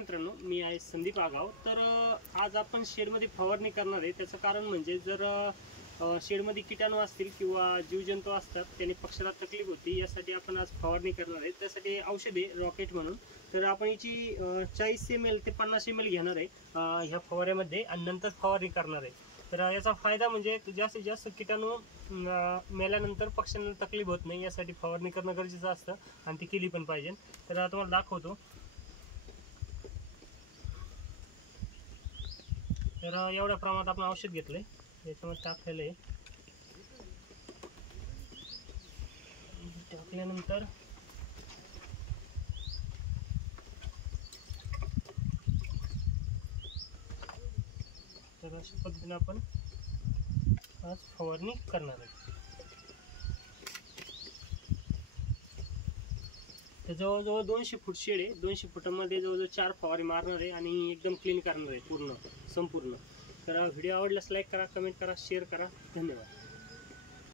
मित्रांनो, मी आहे संदीप आगाव. तर आज आपण शेडमध्ये फवारणी करणार आहे. त्याचं कारण म्हणजे जर शेडमध्ये कीटाणू असतील किंवा जीवजंतू असतात त्याने पक्षाला तकलीफ होती, यासाठी आपण आज फवारणी करणार आहे. त्यासाठी औषध आहे रॉकेट म्हणून. तर आपण याची 40 ml ते 50 ml घेणार आहे ह्या फवाऱ्यामध्ये आणि नंतर फवारणी करणार आहे. तर याचा फायदा म्हणजे जास्तीत जास्त कीटाणू मेल्यानंतर पक्ष्यांना तकलीफ होत नाही, यासाठी फवारणी करणं गरजेचं असतं आणि ती केली पण पाहिजे. तर तुम्हाला दाखवतो. तर एवढ्या प्रमाणात आपण औषध घेतलंय, याच्यामध्ये टाकलेलं आहे. टाकल्यानंतर तर अशा पद्धतीने आपण आज फवारणी करणार आहे. तर जवळजवळ 200 फूट शेड आहे. 200 फुटामध्ये जवळजवळ 4 फवारे मारणार आहे आणि एकदम क्लीन करणार आहे संपूर्ण. तर व्हिडिओ आवडल्यास लाईक करा, कमेंट करा, शेअर करा. धन्यवाद.